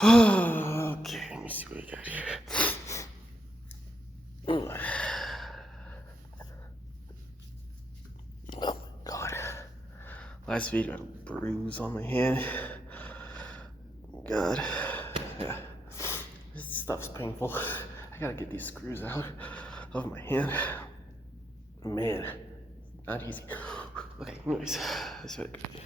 Okay, let me see what we got here. Oh my god. Last video, I had a bruise on my hand. God. Yeah. This stuff's painful. I gotta get these screws out of my hand. Man, not easy. Okay, anyways, that's what I gotta do.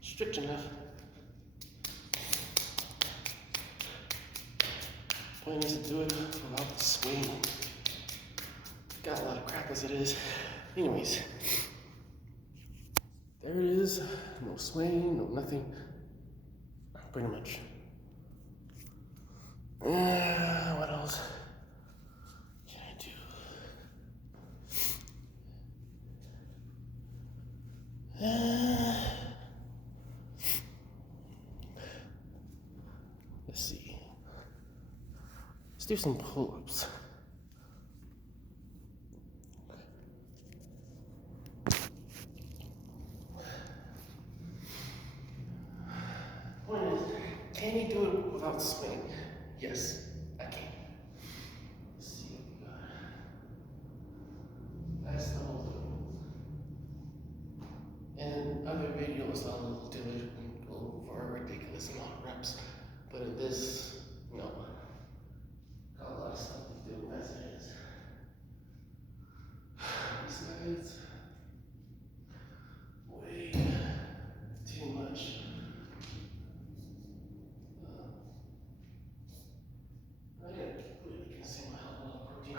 Strict enough. Point is to do it without the swing. Got a lot of crap as it is. Anyways, there it is. No swing, no nothing. Pretty much. What else can I do? Let's see. Let's do some pull-ups. Point is, can you do it without swing? Yes, I can. Let's see what we got. That's the whole thing. And other videos I'll do it and go for a ridiculous amount of reps. But in this, no. Got a lot of stuff to do as it is. Besides, way too much. I gotta really consume a hell of a lot of protein.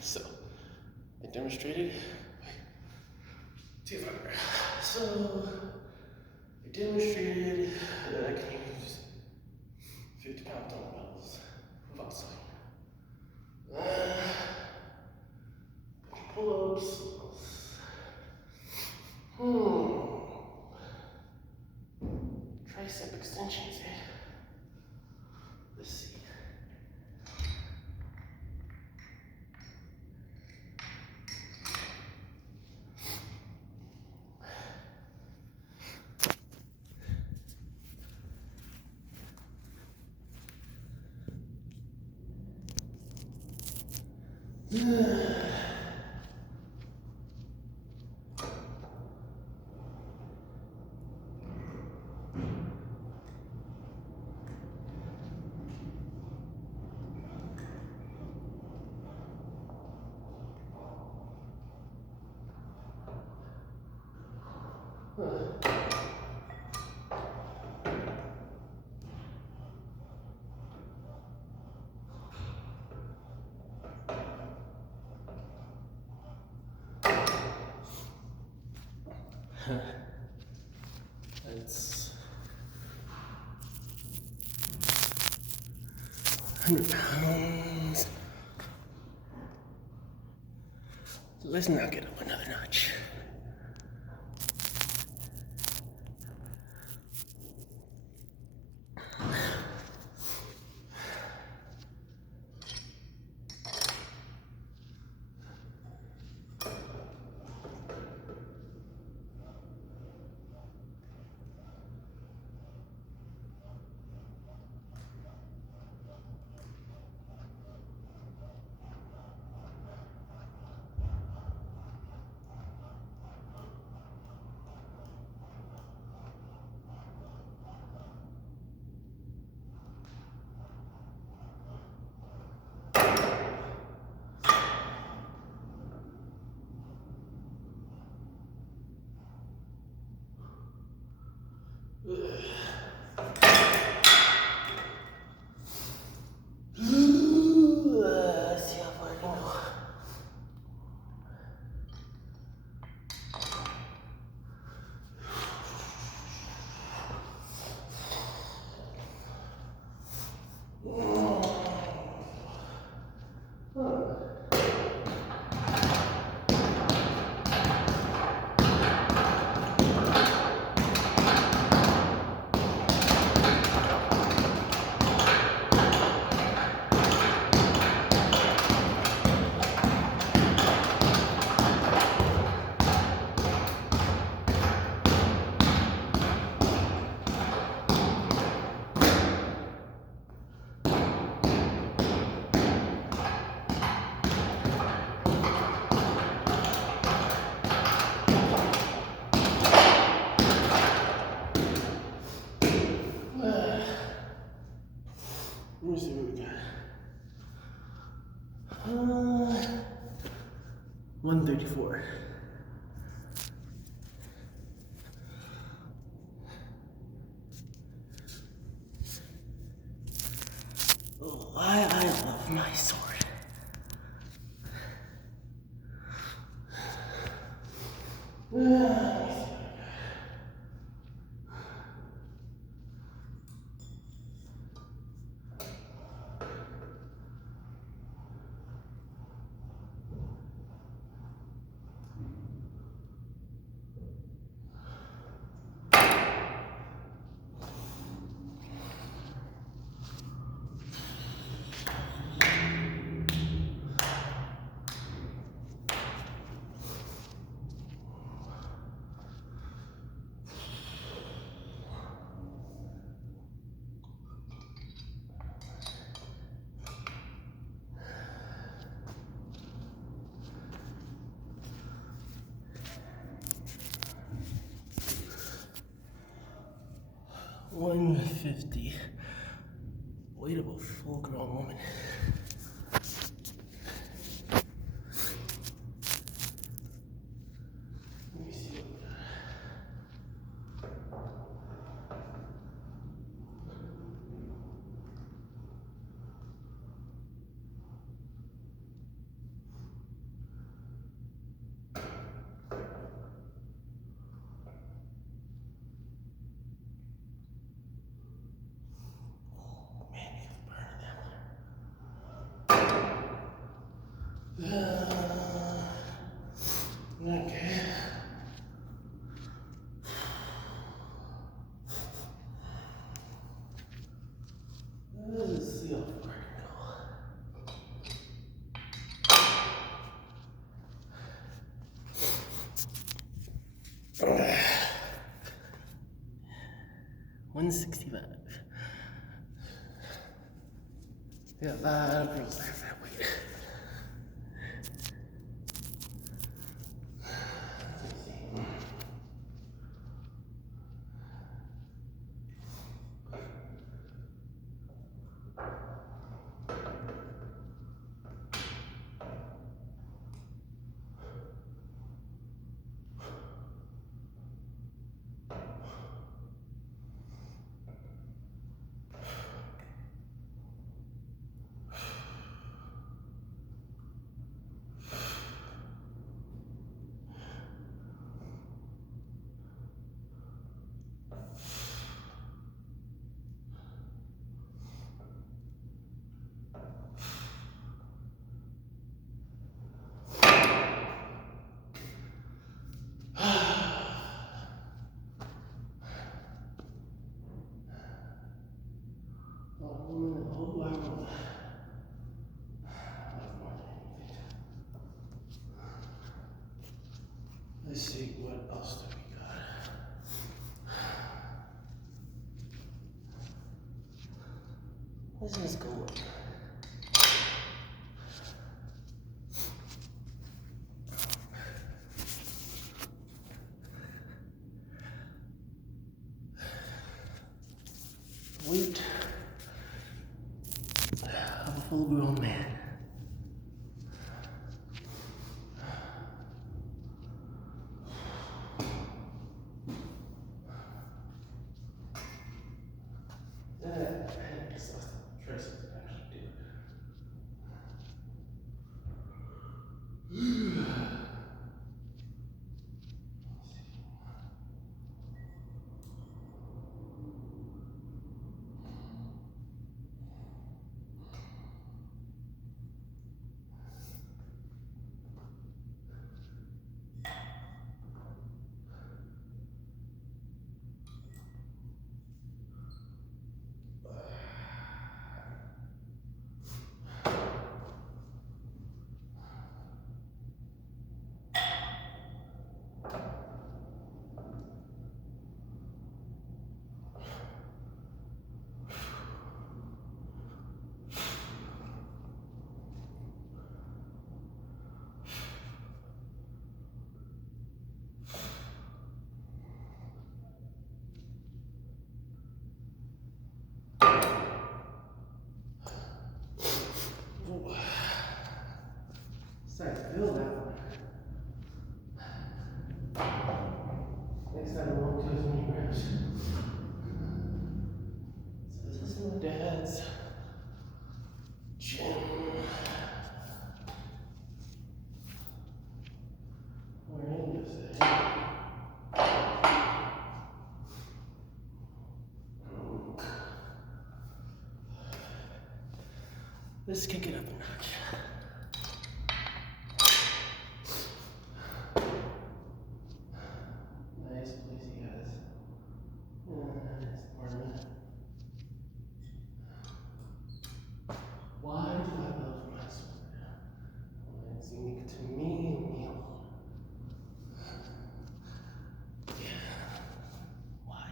So, I demonstrated. So, I demonstrated that I can use 50-pound dumbbells without swing. Pull-ups. Tricep extensions. Let's see. That's 100 pounds. Let's knock it up another notch. Let's see how far I can go. Let me see what we got. 134. Oh, I love my sword. Let me see. 150. Weight of a full-grown woman. Let me see what we got. Okay. Let's see how far I can go. 165. Yeah, that girl's there that weight. Oh, wow. Let's see, what else do we got? Let's just go with weight of a full-grown man. Starting to feel that one. Next time I won't do as many reps. So this is my dad's gym. Where is it? Let's kick it up a notch. Nice place he has. Nice apartment. Why do I love my sword? Well, it's unique to me and me alone. Yeah. Why?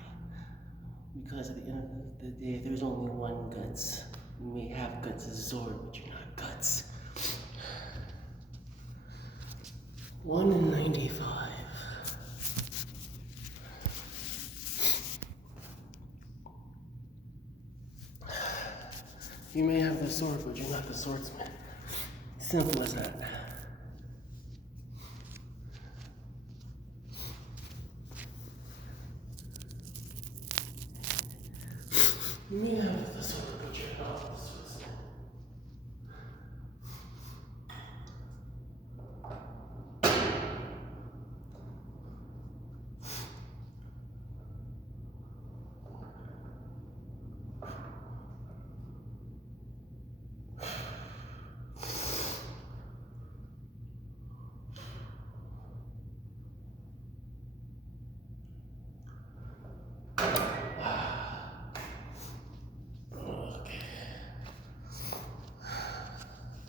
Because at the end of the day, there's only one Guts. You may have Guts as Zord, but you're not Guts. 1 in 95. You may have the sword, but you're not the swordsman. Simple as that. You may have the sword, but you're not the swordsman.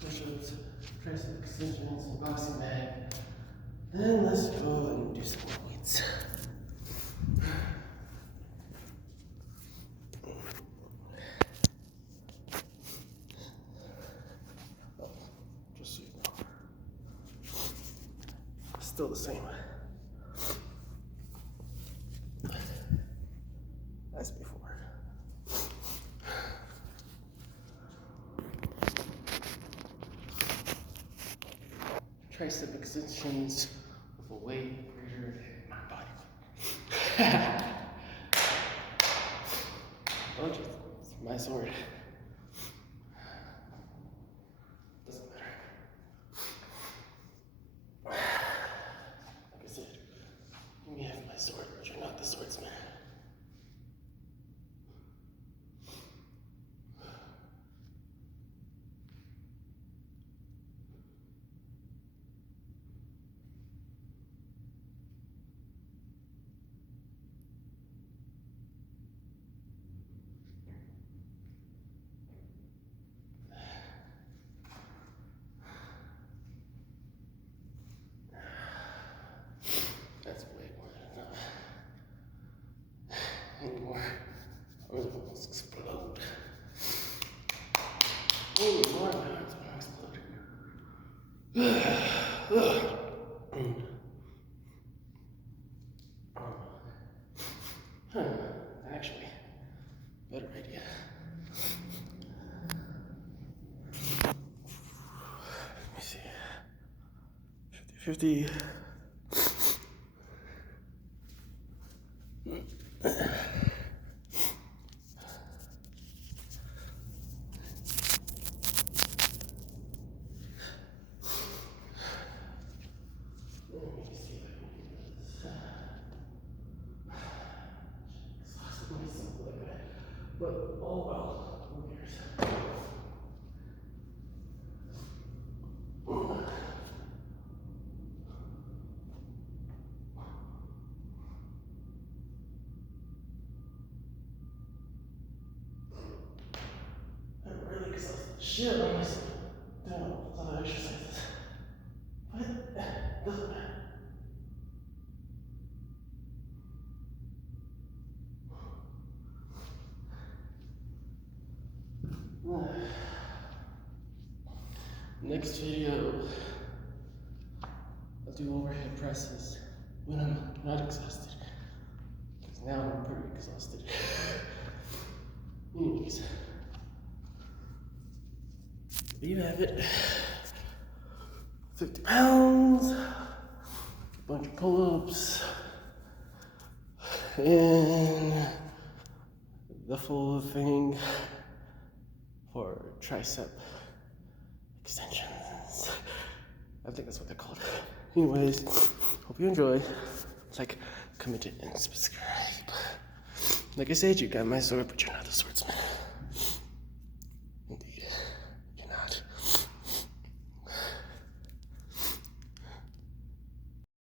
Push-ups, tricep extensions, and boxing bag. Then let's go and do some more weights. Just so you know. Still the same. As before. Tricep extensions with a weight greater than my body. Don't you? It's my sword. Doesn't matter. Like I said, you may have my sword, but you're not the swordsman. Oh, my hands are exploding. Actually, better idea. Let me see. 50. But oh well, who cares? I'm really exhausted. Shit, I must do other exercises. But doesn't matter. Next video, I'll do overhead presses when I'm not exhausted. Because now I'm pretty exhausted. Anyways, there you have it. 50 pounds, a bunch of pull-ups, and the full thing for tricep extensions. I think that's what they're called. Anyways, hope you enjoy. Like, comment, and subscribe. Like I said, you got my sword, but you're not the swordsman.